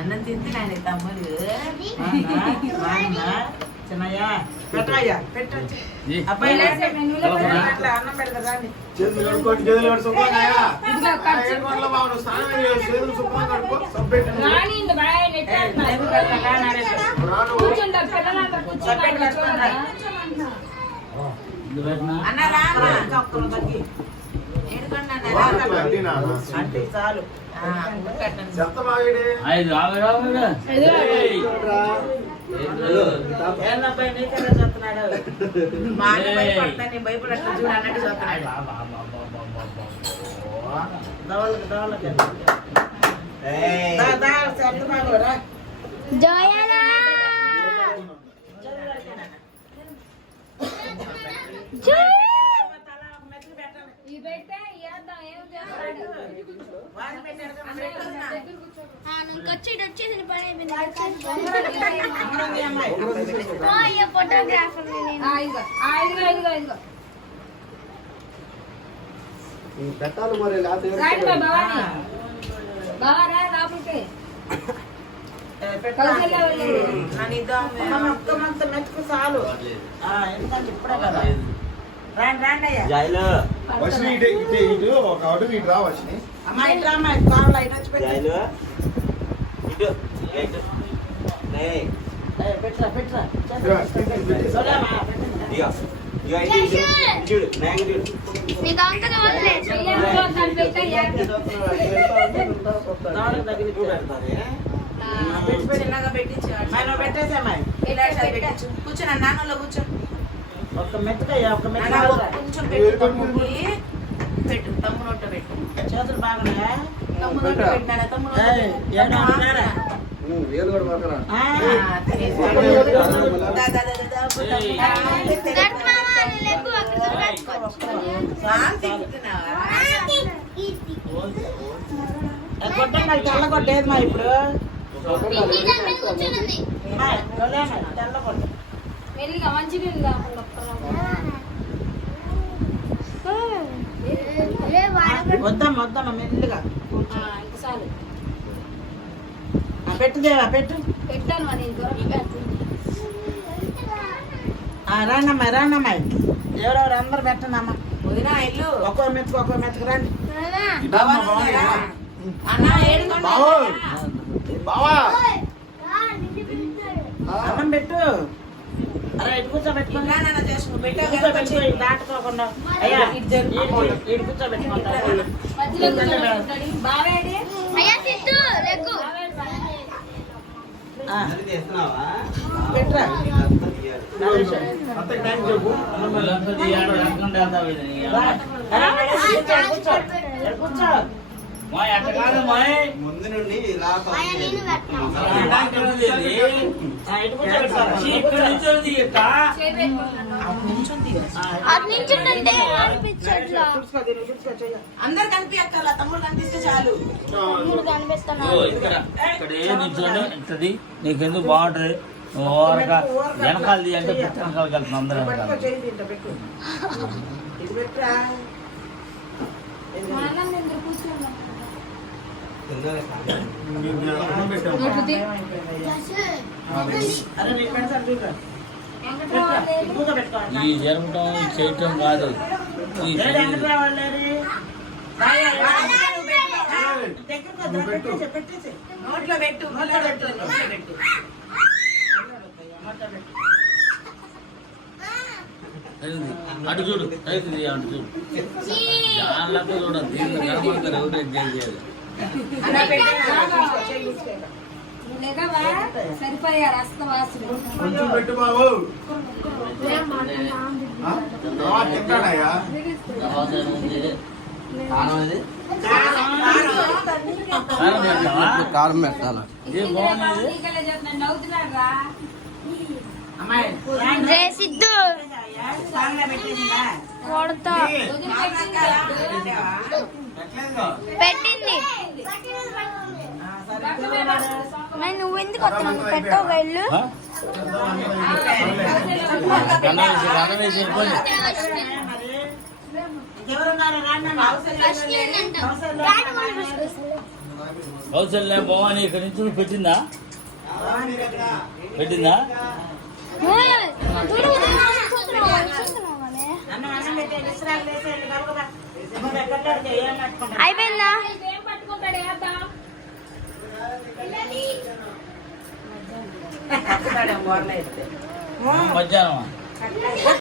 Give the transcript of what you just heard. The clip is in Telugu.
అన్నం తింటున్నాను తమ్ముడు. చిన్నయ్య పెట్టయ్యా పెట్టచ్చు. అబ్బాయి అన్నం పెడతా చేతులు కడుక్కోండి, చేతులు కడుక్కోండి శుభ్రంగా. చేతులు శుభ్రంగా కడుక్కో. అన్న అంటే చాలు. అబ్బాయి నీకన్నా చూస్తున్నాడు. మా ఆయన భయపడతాను, నేను భయపడట్లేదు చూడు అన్నట్టు చూస్తున్నాడు. దవలకు దవలకు పెట్టాలి మరి మెతుకు చాలు. ఎందుకంటే ఇప్పుడే కదా. రాండి రాండి అయ్యా. ఒక అడుగు ఇటు రావచ్చు. అమ్మా ఇటు రామ్మా, కావాలి ఇటు వచ్చి పెట్టు. పెట్టరా పెట్టరా కూర్చోనా నాన్నలో కూర్చో. ఒక మెత్తగా ఒక మెత్త కొంచెం పెట్టు తమ్ముడికి పెట్టు. తమ్ముడు నోట పెట్టు. చేతులు బాగున్నాయా? తమ్ముడు నోట పెట్టినారా? తమ్ముడు తెల్లగొట్టేది మా ఇప్పుడు తెల్లగొట్ట వద్దమ్మా వద్దమ్మా మెల్లిగా పెట్టుదేవా పెట్టు. రానమ్మా రానమ్మా, ఎవరెవరు అందరు పెట్టనమ్మా. వదినా ఇల్లు ఒక్కో మెతుకు ఒక్కో మెతుకు రండి. అన్నం పెట్టు. అరే ఇటు కూర్చోబెట్టుకున్నా కూర్చోబెట్టుకో, దాటుకోకుండా. అయ్యా ఇటు కూర్చోబెట్టుకుంటా. పెట్టరా కూర్చో. ముందు నుండి అందరు కనిపించాల. తమ్ముడు కనిపిస్తే చాలు. ఇక్కడ నీకెందుకు బాగుంటది. వెనకాల అంటే వెనకాల కలిపి అందరూ ఈ జరగటం చేయటం కాదు. నోట్లో పెట్టు. అటు చూడు అవుతుంది. అటు చూడు దానిలో చూడ దీన్ని కనపడతారు. ఎవరు ఎంజాయ్ చేయాలి. కొంచెం పెట్టు బాబు. కారం పెట్టాలా? సిద్ధు కొడతా పెట్టింది. నువ్వు ఎందుకు వస్తున్నావు? పెట్టవు వెళ్ళు. అన్నం వేసి వెళ్ళిపోయి కౌశల్య భవాని ఇక్కడి నుంచి పెట్టిందా పెట్టిందా అయిపోయిందా మధ్యాహ్నం